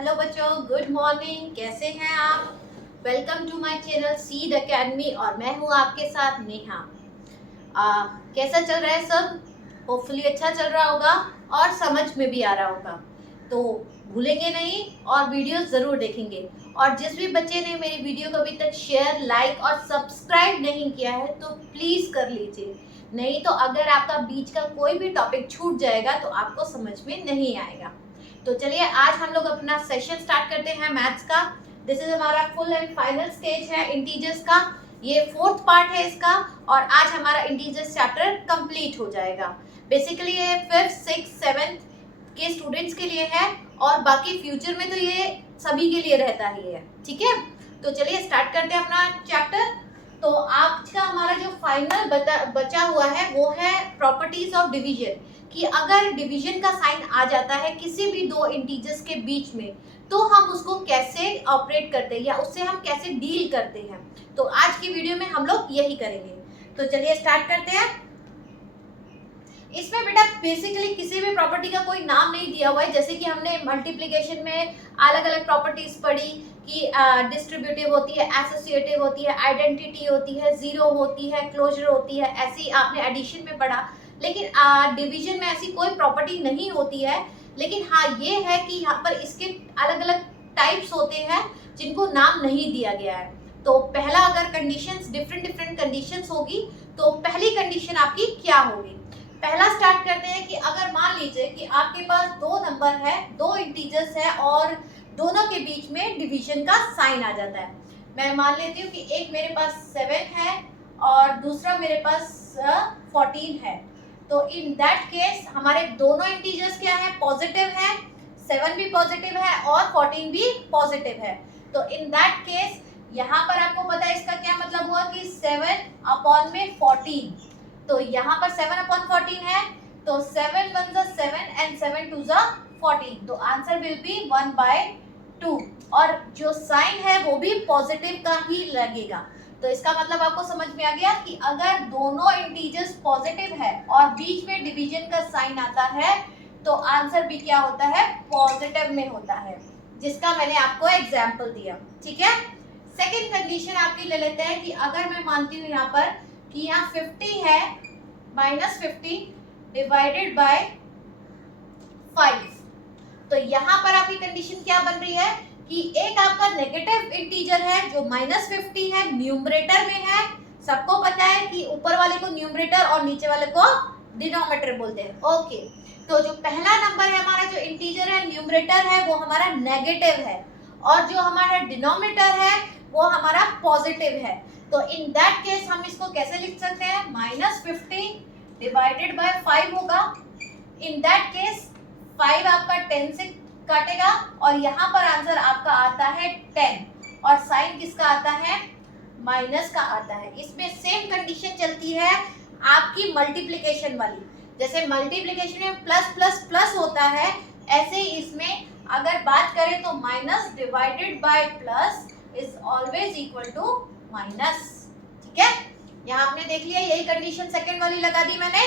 Hello बच्चों, good morning. कैसे हैं आप? Welcome to my channel seed academy और मैं हूं आपके साथ नेहा। कैसा चल रहा है सब? होपफुली अच्छा चल रहा होगा और समझ में भी आ रहा होगा। तो भूलेंगे नहीं और वीडियो ज़रूर देखेंगे। और जिस भी बच्चे ने मेरी वीडियो को अभी तक शेयर, लाइक और सब्सक्राइब नहीं किया है तो प्लीज़ कर लीजिए। नहीं तो अगर आपका बीच का कोई भी टॉपिक छूट जाएगा तो आपको समझ में नहीं आएगा। तो चलिए आज हम लोग अपना सेशन स्टार्ट करते हैं मैथ्स का। दिस इज हमारा फुल एंड फाइनल स्टेज है इंटीजर्स का। ये फोर्थ पार्ट है इसका और आज हमारा इंटीजर्स चैप्टर कंप्लीट हो जाएगा। बेसिकली ये 5th 6th 7th के स्टूडेंट्स के लिए है और बाकी फ्यूचर में तो ये सभी के लिए रहता ही है। ठीक है, तो चलिए स्टार्ट करते हैं अपना चैप्टर। तो आज का हमारा जो फाइनल बचा हुआ है वो है प्रॉपर्टीज ऑफ डिवीजन, कि अगर डिवीजन का साइन आ जाता है किसी भी दो इंटीजर्स के बीच में तो हम उसको कैसे ऑपरेट करते हैं या उससे हम कैसे डील करते हैं। तो आज की वीडियो में हम लोग यही करेंगे। तो चलिए स्टार्ट करते हैं। इसमें बेटा बेसिकली किसी भी प्रॉपर्टी का कोई नाम नहीं दिया हुआ है। जैसे कि हमने मल्टीप्लिकेशन में अलग अलग प्रॉपर्टीज पढ़ी कि डिस्ट्रीब्यूटिव होती है, एसोसिएटिव होती है, आइडेंटिटी होती है, जीरो होती है, क्लोजर होती है, ऐसी आपने एडिशन में पढ़ा। लेकिन डिवीजन में ऐसी कोई प्रॉपर्टी नहीं होती है। लेकिन हाँ ये है कि यहाँ पर इसके अलग अलग टाइप्स होते हैं जिनको नाम नहीं दिया गया है। तो पहला अगर कंडीशंस डिफरेंट कंडीशंस होगी तो पहली कंडीशन आपकी क्या होगी? पहला स्टार्ट करते हैं कि अगर मान लीजिए कि आपके पास दो नंबर है, दो इंटीजर्स है और दोनों के बीच में डिवीजन का साइन आ जाता है। मैं मान लेती हूँ कि एक मेरे पास 7 है और दूसरा मेरे पास 14 है। तो इन दैट केस हमारे दोनों इंटीजर्स क्या है? पॉजिटिव है। 7 भी पॉजिटिव है और 14 भी पॉजिटिव है। तो इन दैट केस यहाँ पर आपको पता है इसका क्या मतलब हुआ कि 7 में 14। तो यहाँ पर 7/14 है तो 7 1 ज़ा 7 एंड 7 2 ज़ा 14। तो आंसर विल बी 1/2 और जो साइन है वो भी पॉजिटिव का ही लगेगा। तो इसका मतलब आपको समझ में आ गया कि अगर दोनों इंटीजर्स पॉजिटिव है और बीच में डिवीजन का साइन आता है तो आंसर भी क्या होता है? पॉजिटिव में होता है, जिसका मैंने आपको एग्जाम्पल दिया। ठीक है, सेकेंड कंडीशन आपकी ले लेते हैं कि अगर मैं मानती हूँ यहाँ पर कि यहाँ 50 है -50 डिवाइडेड बाय 5। तो यहाँ पर आपकी कंडीशन क्या बन रही है कि एक आपका नेगेटिव इंटीजर है जो -50 है, न्यूमरेटर में है। सबको पता है कि ऊपर वाले को न्यूमरेटर और नीचे वाले को डिनोमिनेटर बोलते हैं। ओके, तो जो पहला नंबर है हमारा जो इंटीजर है, न्यूमरेटर है, वो हमारा नेगेटिव है और जो हमारा डिनोमिनेटर है वो हमारा पॉजिटिव है। तो इन दैट केस हम इसको कैसे लिख सकते हैं? -50 डिवाइडेड बाय 5 होगा। इन दैट केस 5 आपका 10 से काटेगा और यहाँ पर आंसर आपका आता है 10 और साइन किसका आता है? माइनस का आता है। इसमें सेम कंडीशन चलती है आपकी मल्टीप्लिकेशन वाली। जैसे मल्टीप्लिकेशन में प्लस प्लस प्लस होता है, ऐसे ही इसमें अगर बात करें तो minus divided by plus is always equal to minus. ठीक है, यहाँ आपने देख लिया, यही कंडीशन सेकंड वाली लगा दी मैंने।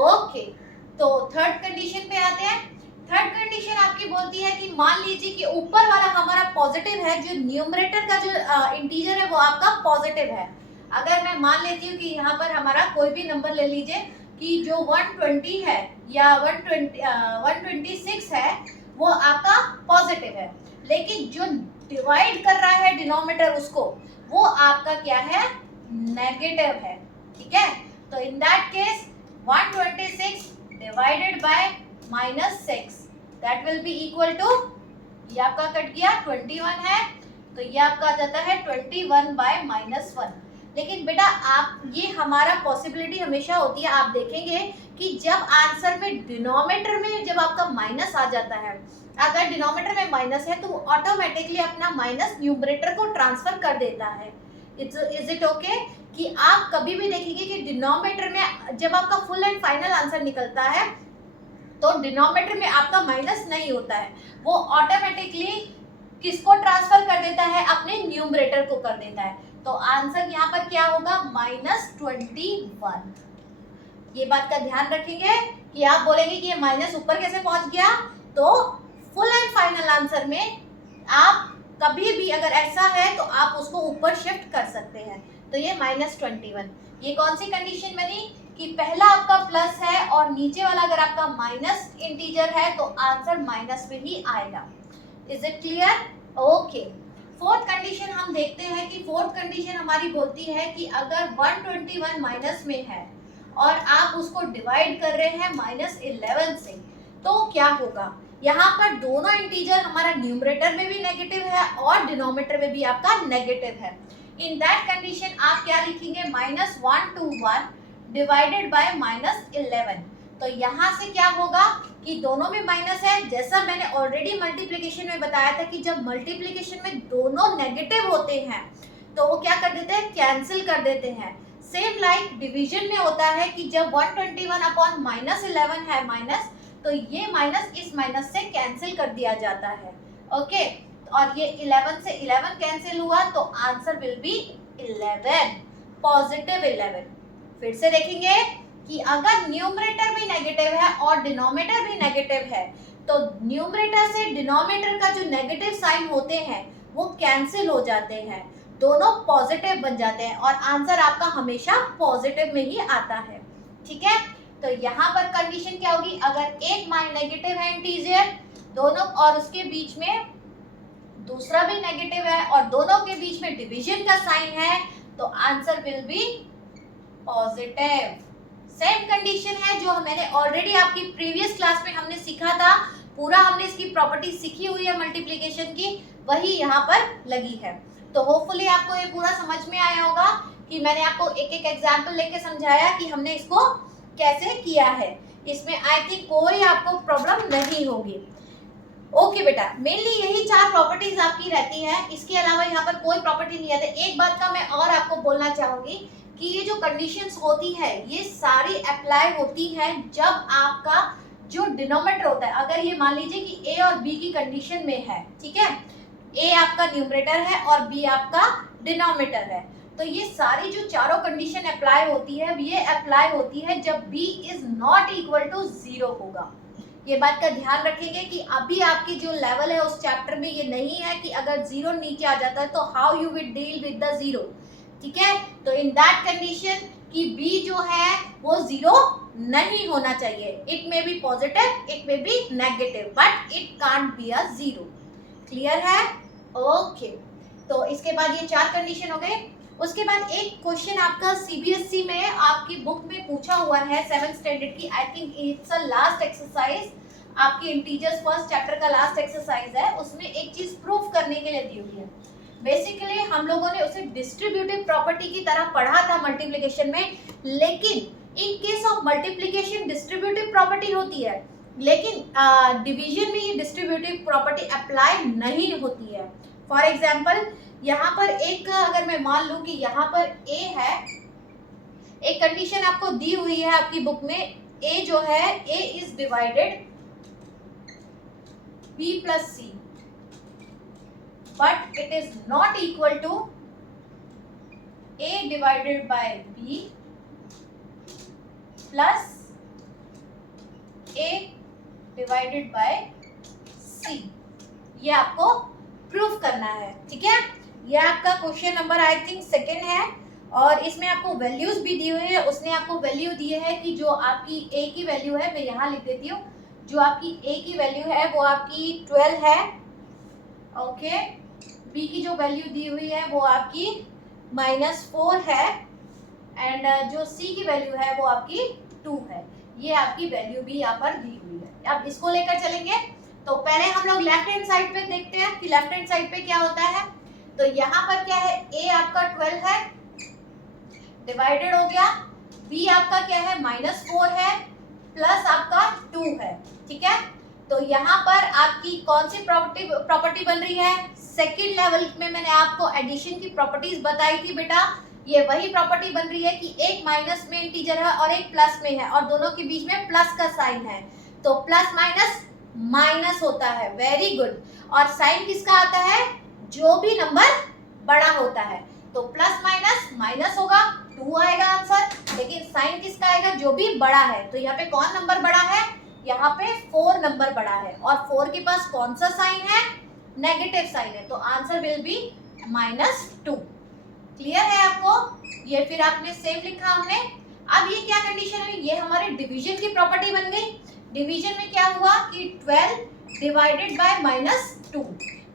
ओके, तो थर्ड कंडीशन पे आते हैं। थर्ड कंडीशन आपकी बोलती है कि मान लीजिए कि ऊपर वाला हमारा पॉजिटिव है, जो न्यूमरेटर का जो इंटीजर है वो आपका पॉजिटिव है। अगर मैं मान लेती हूँ कि यहाँ पर हमारा कोई भी नंबर ले लीजिए कि जो 120 है या 126 है वो आपका पॉजिटिव है, लेकिन जो डिवाइड कर रहा है डिनोमिनेटर उसको, वो आपका क्या है? नेगेटिव है। ठीक है, तो in that case 126 divided by -6 that will be equal to, ये आपका कट गया 21 है तो ये आपका आ जाता है 21/-1। लेकिन बेटा आप ये हमारा पॉसिबिलिटी हमेशा होती है, आप देखेंगे कि जब आंसर में डिनोमिनेटर में जब आपका माइनस आ जाता है, अगर डिनोमिनेटर में माइनस है तो वो ऑटोमेटिकली अपना माइनस न्यूमरेटर को ट्रांसफर कर देता है। इज इट ओके कि आप कभी भी देखेंगे कि डिनोमिनेटर में जब आपका फुल एंड फाइनल आंसर निकलता है तो डिनोमिनेटर में आपका माइनस नहीं होता है, वो ऑटोमेटिकली किसको ट्रांसफर कर देता है? अपने न्यूमरेटर को कर देता है। तो आंसर यहाँ पर क्या होगा? -21। ये बात का ध्यान रखेंगे कि आप बोलेंगे कि ये माइनस ऊपर कैसे पहुंच गया, तो फुल एंड फाइनल आंसर में आप कभी भी अगर ऐसा है तो आप उसको ऊपर शिफ्ट कर सकते हैं। तो ये -21, ये कौन सी कंडीशन बनी कि पहला आपका प्लस है और नीचे वाला अगर आपका माइनस इंटीजर है तो आंसर माइनस में ही आएगा। Is it clear? Okay. Fourth condition हम देखते हैं कि फोर्थ कंडीशन हमारी बोलती है कि अगर 121 माइनस में है और आप उसको डिवाइड कर रहे हैं -11 से तो क्या होगा। यहाँ पर दोनों इंटीजर हमारा न्यूमरेटर में भी नेगेटिव है और डिनोमिनेटर में भी आपका नेगेटिव है। इन दैट कंडीशन आप क्या लिखेंगे, -121 डिवाइडेड बाय -11। तो यहाँ से क्या होगा कि दोनों में माइनस है। जैसा मैंने ऑलरेडी मल्टीप्लिकेशन में बताया था कि जब मल्टीप्लिकेशन में दोनों नेगेटिव होते हैं तो वो क्या कर देते हैं, कैंसिल कर देते हैं। सेम लाइक डिवीजन में होता है कि जब 121 अपॉन -11 है माइनस, तो ये माइनस इस माइनस से कैंसिल कर दिया जाता है। ओके, और ये 11 से 11 कैंसिल हुआ तो आंसर विल बी 11, पॉजिटिव 11। फिर से देखेंगे कि अगर न्यूमरेटर भी नेगेटिव है और डिनोमिनेटर भी नेगेटिव है तो न्यूमरेटर से डिनोमिनेटर का जो नेगेटिव साइन होते हैं वो कैंसिल हो जाते हैं, दोनों पॉजिटिव बन जाते हैं और आंसर आपका हमेशा पॉजिटिव में ही आता है। ठीक है, तो यहाँ पर कंडीशन क्या होगी, अगर एक नेगेटिव है इंटीजर दोनों और उसके बीच में दूसरा भी नेगेटिव है और दोनों के बीच में डिवीजन का साइन है तो answer will be positive. Same condition है जो मैंने ऑलरेडी आपकी प्रीवियस क्लास में हमने सीखा था, पूरा हमने इसकी प्रॉपर्टी सीखी हुई है मल्टीप्लिकेशन की, वही यहाँ पर लगी है। तो होपफुली आपको ये पूरा समझ में आया होगा कि मैंने आपको एक एक एग्जाम्पल लेके समझाया कि हमने इसको कैसे किया है। इसमें आई थिंक कोई आपको प्रॉब्लम नहीं होगी। ओके बेटा, मेनली यही 4 प्रॉपर्टीज आपकी रहती है, इसके अलावा यहाँ पर कोई प्रॉपर्टी नहीं आती। एक बात का मैं और आपको बोलना चाहूंगी कि ये जो कंडीशंस होती है ये सारी अप्लाई होती है जब आपका जो डिनोमिनेटर होता है, अगर ये मान लीजिए कि ए और बी की कंडीशन में है, ठीक है, ए आपका न्यूमरेटर है और बी आपका डिनोमिनेटर है, तो ये सारी जो चारों कंडीशन अप्लाई होती है ये अप्लाई होती है जब b is not equal to 0 होगा। ये बात का ध्यान रखेंगे कि अभी आपकी जो लेवल है उस चैप्टर में ये नहीं है कि अगर 0 नीचे आ जाता है तो how you will deal with the 0। ठीक है, तो इन दैट कंडीशन कि b जो है वो 0 नहीं होना चाहिए, it may be positive it may be negative but it can't be a 0। Clear है? ओके, तो इसके बाद ये 4 कंडीशन हो गए। उसके बाद एक क्वेश्चन आपका सीबीएसई में आपकी बुक में पूछा हुआ है 7th स्टैंडर्ड की, I think it's a last exercise, आपकी इंटीजर्स फर्स्ट चैप्टर का लास्ट एक्सरसाइज है, उसमें एक चीज प्रूफ करने के लिए दी हुई है। बेसिकली हम लोगों ने उसे डिस्ट्रीब्यूटिव प्रॉपर्टी की तरह पढ़ा था मल्टीप्लिकेशन में, लेकिन in case of multiplication distributive property होती है, लेकिन डिवीजन में ये डिस्ट्रीब्यूटिव प्रॉपर्टी अप्लाई नहीं होती है। फॉर एग्जाम्पल यहाँ पर एक अगर मैं मान लूं कि यहाँ पर a है, एक कंडीशन आपको दी हुई है आपकी बुक में, a जो है a is divided b plus c but it is not equal to a divided by b plus a divided by c। ये आपको प्रूफ करना है। ठीक है, ये आपका question number I think 2nd है और इसमें आपको वैल्यूज भी दी हुई है। उसने आपको वैल्यू दी है कि जो आपकी a की वैल्यू है, मैं यहाँ लिख देती हूँ, जो आपकी a की वैल्यू है वो आपकी 12 है। ओके, b की जो वैल्यू दी हुई है वो आपकी -4 है एंड जो c की वैल्यू है वो आपकी 2 है। ये आपकी वैल्यू भी यहाँ पर दी हुई है। अब इसको लेकर चलेंगे, तो पहले हम लोग लेफ्ट हैंड साइड पे देखते हैं कि लेफ्ट हैंड साइड पे क्या होता है। तो यहाँ पर क्या है, a आपका 12 है डिवाइडेड हो गया, b आपका क्या है -4 है प्लस आपका 2 है। ठीक है, तो यहाँ पर आपकी कौन सी प्रॉपर्टी बन रही है, सेकंड लेवल में मैंने आपको एडिशन की प्रॉपर्टीज बताई थी बेटा, ये वही प्रॉपर्टी बन रही है कि एक माइनस में इंटीजर है और एक प्लस में है और दोनों के बीच में प्लस का साइन है, तो प्लस माइनस माइनस होता है। वेरी गुड, और साइन किसका आता है, जो भी नंबर बड़ा होता है, तो प्लस माइनस माइनस होगा, 2 आएगा आंसर, लेकिन साइन किसका आएगा, जो भी बड़ा है। तो यहाँ पे कौन नंबर बड़ा है, यहाँ पे 4 नंबर बड़ा है और 4 के पास कौन सा साइन है, नेगेटिव साइन है, तो आंसर विल बी -2। क्लियर है आपको? ये फिर आपने सेम लिखा हमने। अब ये क्या कंडीशन है, ये हमारे डिवीजन की प्रॉपर्टी बन गई। डिवीजन में क्या हुआ कि 12 डिवाइडेड बाय -2।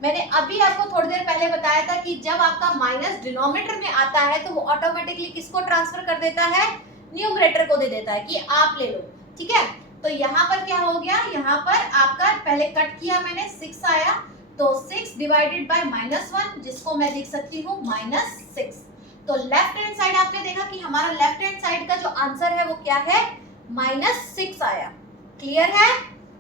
मैंने अभी आपको थोड़ी देर पहले बताया था कि जब आपका माइनस डिनोमिनेटर में आता है तो वो ऑटोमेटिकली किसको ट्रांसफर कर देता है, न्यूमरेटर को दे देता है कि आप ले लो, ठीक है। तो यहाँ पर क्या हो गया, यहाँ पर आपका पहले कट किया मैंने, 6 आया, तो 6 डिवाइडेड बाय -1 जिसको मैं लिख सकती हूँ -6। तो लेफ्ट हैंड साइड आपने देखा कि हमारा लेफ्ट हैंड साइड का जो आंसर है वो क्या है, -6 आया। क्लियर है?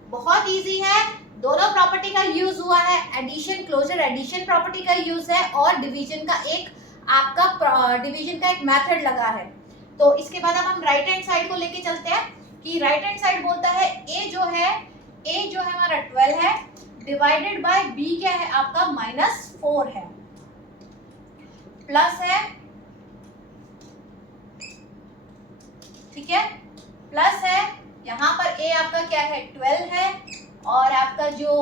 बहुत इजी है। दोनों प्रॉपर्टी का यूज हुआ है, एडिशन क्लोजर एडिशन प्रॉपर्टी का यूज है और डिवीजन का एक आपका डिवीजन का एक मेथड लगा है। तो इसके बाद अब हम राइट हैंड साइड को लेके चलते हैं कि राइट हैंड साइड बोलता है ए जो है हमारा 12 है डिवाइडेड बाय बी क्या है आपका -4 है, प्लस है, ठीक है, प्लस है, यहाँ पर ए आपका क्या है 12 है और आपका जो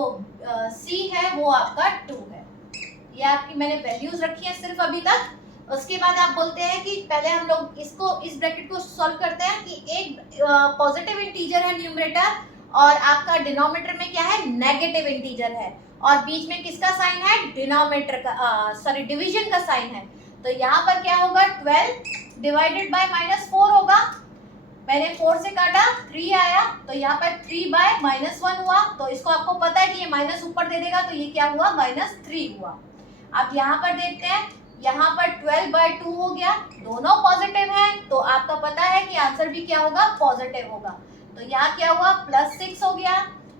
सी है वो आपका 2 है। ये आपकी मैंने वैल्यूज रखी है सिर्फ अभी तक। उसके बाद आप बोलते हैं कि पहले हम लोग इसको इस ब्रैकेट को सॉल्व करते हैं कि एक पॉजिटिव इंटीजर है न्यूमरेटर और आपका डिनोमिनेटर में क्या है, नेगेटिव इंटीजर है और बीच में किसका साइन है, डिनोमिनेटर का सॉरी डिवीजन का साइन है। तो यहाँ पर क्या होगा, 12 डिवाइडेड बाय -4 होगा। मैंने 4 से काटा, 3 आया, तो यहाँ पर 3 बाय -1 हुआ। तो इसको आपको पता है कि ये माइनस ऊपर दे देगा, तो ये क्या हुआ, -3 हुआ। अब यहाँ पर देखते हैं, यहाँ पर 12/2 हो गया, दोनों पॉजिटिव है, तो आपका पता है कि आंसर भी क्या होगा, पॉजिटिव होगा। तो यहाँ क्या हुआ, +6 हो गया,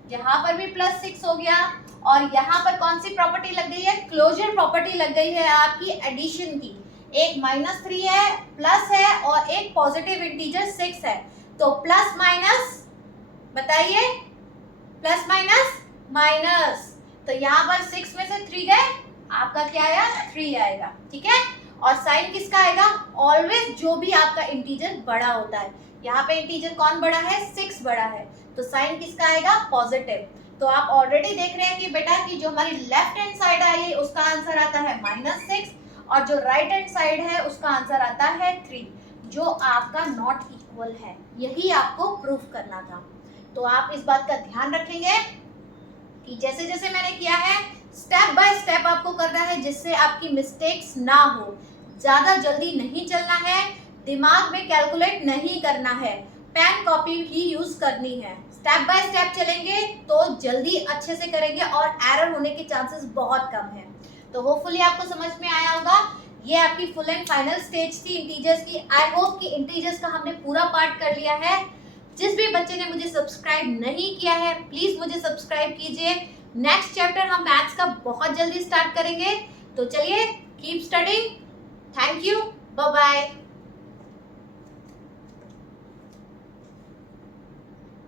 यहाँ पर भी +6 हो गया और यहाँ पर कौन सी प्रॉपर्टी लग गई है, क्लोजर प्रॉपर्टी लग गई है आपकी एडिशन की। एक -3 है, प्लस है और एक पॉजिटिव इंटीजर 6 है, तो प्लस माइनस बताइए, प्लस माइनस माइनस, तो यहाँ पर 6 में से 3 गए, आपका क्या आया, 3 आएगा, ठीक है। और साइन किसका आएगा, ऑलवेज जो भी आपका इंटीजर बड़ा होता है, यहाँ पे इंटीजर कौन बड़ा है, 6 बड़ा है, तो साइन किसका आएगा, पॉजिटिव। तो आप ऑलरेडी देख रहे हैं कि बेटा कि जो हमारी लेफ्ट हैंड साइड आई है उसका आंसर आता है -6 और जो राइट हैंड साइड है उसका आंसर आता है 3, जो आपका नॉट इक्वल है। यही आपको प्रूफ करना था। तो आप इस बात का ध्यान रखेंगे कि जैसे जैसे मैंने किया है स्टेप बाय स्टेप आपको करना है, जिससे आपकी मिस्टेक्स ना हो। ज्यादा जल्दी नहीं चलना है, दिमाग में कैलकुलेट नहीं करना है, पेन कॉपी ही यूज करनी है। स्टेप बाय स्टेप चलेंगे तो जल्दी अच्छे से करेंगे और एरर होने के चांसेस बहुत कम है। तो होपफुली आपको समझ में आया होगा। ये आपकी फुल एंड फाइनल स्टेज थी इंटीजर्स की। आई होप कि इंटीजर्स का हमने पूरा पार्ट कर लिया है। जिस भी बच्चे ने मुझे सब्सक्राइब नहीं किया है प्लीज मुझे सब्सक्राइब कीजिए। नेक्स्ट चैप्टर हम मैथ्स का बहुत जल्दी स्टार्ट करेंगे। तो चलिए, keep studying. Thank you, bye bye.